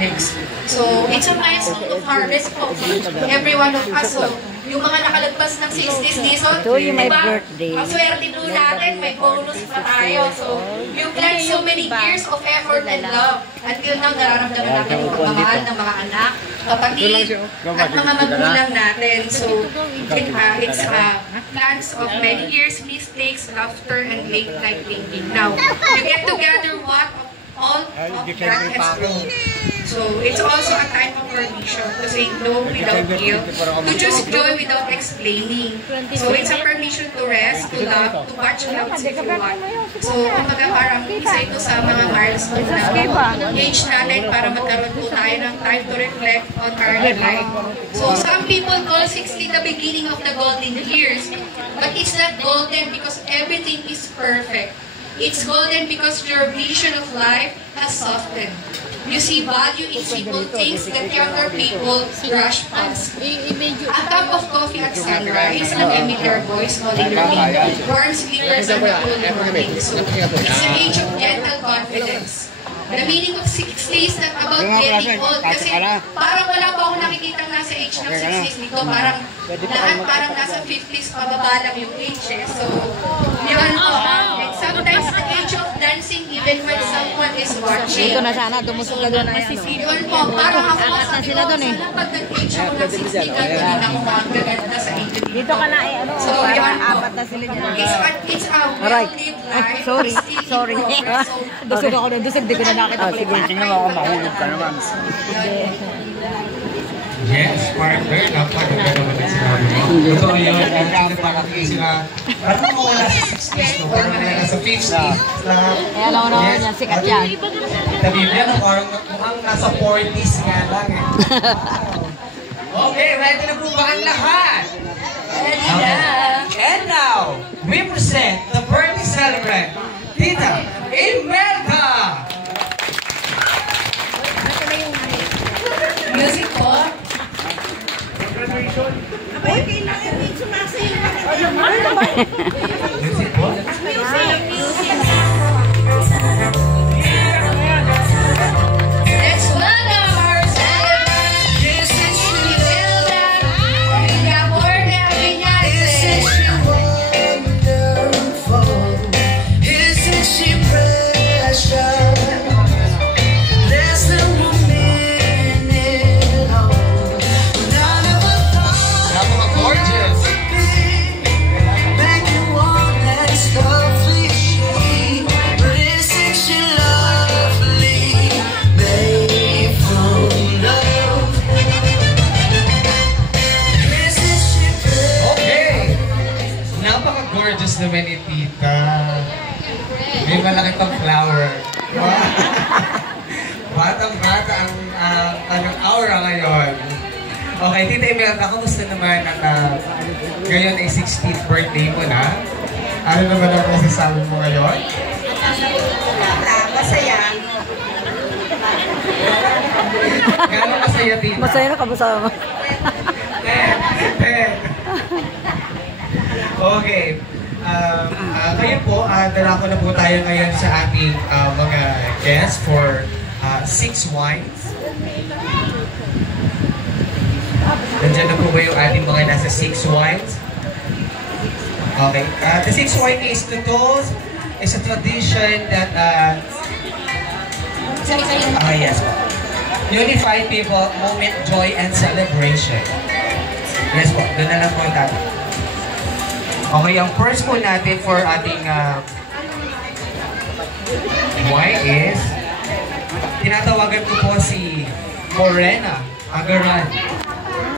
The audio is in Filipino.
next. So, it's a milestone of harvest po. Every one of us. So, yung mga nakalagpas ng 60s season, diba? Ang swerte po natin, may bonus pa tayo. So, you plant so many years of effort and love. Until now, nararamdaman natin yung pagmamahal ng mga anak, kapatid, at mga magulang natin. So, it's plans of many years, mistakes, laughter, and late night thinking. Now, you get together what all of that has grown. So, it's also a time of permission to say no without guilt, to choose joy without explaining. So, it's a permission to rest, to love, to watch clouds if you want. So, kumbaga parang isa ito sa mga milestone na age natin para magkaroon po tayo ng time to reflect on our life. So, some people call 60 the beginning of the golden years, but it's not golden because everything is perfect. It's golden because your vision of life has softened. You see value in simple things that younger people rush past. A cup of coffee at sunrise, an familiar voice calling your name, warm sleepers on the cool morning. So, it's an age of gentle confidence. The meaning of 60 is not about getting old. Kasi parang wala pa akong nakikita nasa age ng 60s dito. Parang lahat parang nasa 50s pababa lang yung age eh. So, yun po. And sometimes the age of dancing even when someone is watching. Dito na sana, dumusok na doon. Yun po, parang ako masabi ko, sana pag nag-age ako ng 60 ka, hindi ako magaganda sa age. Dito ka na eh, ano, parang apat na sila dyan. It's a well-lived life. Sorry. Dusog ako na, dusog, di ko na nakita ko. Sige, tingnan mo ako, mahulog ka naman. Yes, partner. Napakaganda naman na sinabi mo. Totoo yun. Napakaganda sila. Parang mo wala sa 60s, no? Parang wala sa 50s. Eh, alam ko naman yan, sikat yan. Sa Biblia, parang mukhang nasa 40s nga lang eh. Okay, ready na po ba ang lahat? Ready na. And now, we present the birthday celebrant, Tita Imelda! Music po. Abay, kailangan may sumasayo na Music po? Let's welcome our celebrant. Yes, it's Imelda. Villacorta Viñales. Isn't she precious? There's no minute home. None of us thought Napaka-gorgeous! make you want that stuff cliche. But isn't she lovely? Made from love. Isn't she precious? Okay! Napaka-gorgeous naman ni Tita. May malaki pang flower. Batang-bata ang aura ngayon. Okay, Tita Imelda, kamusta naman at ngayon ay 16th birthday mo na? Ano naman ang masasabi mo ngayon? masaya. Gano'n masaya, Tita? Masaya na kabusama. Okay. Kayo po, dala ko na po tayo ngayon sa ating mga guests for 6 wines. Nandiyan na po ba yung ating mga nasa 6 wines? Okay. The 6 wine is a tradition that yes. Unify people, moment, joy, and celebration. Yes po, doon na lang po tayo. Okay, ang first po natin for ating wine is tinatawagan ko po si Morena Agaran.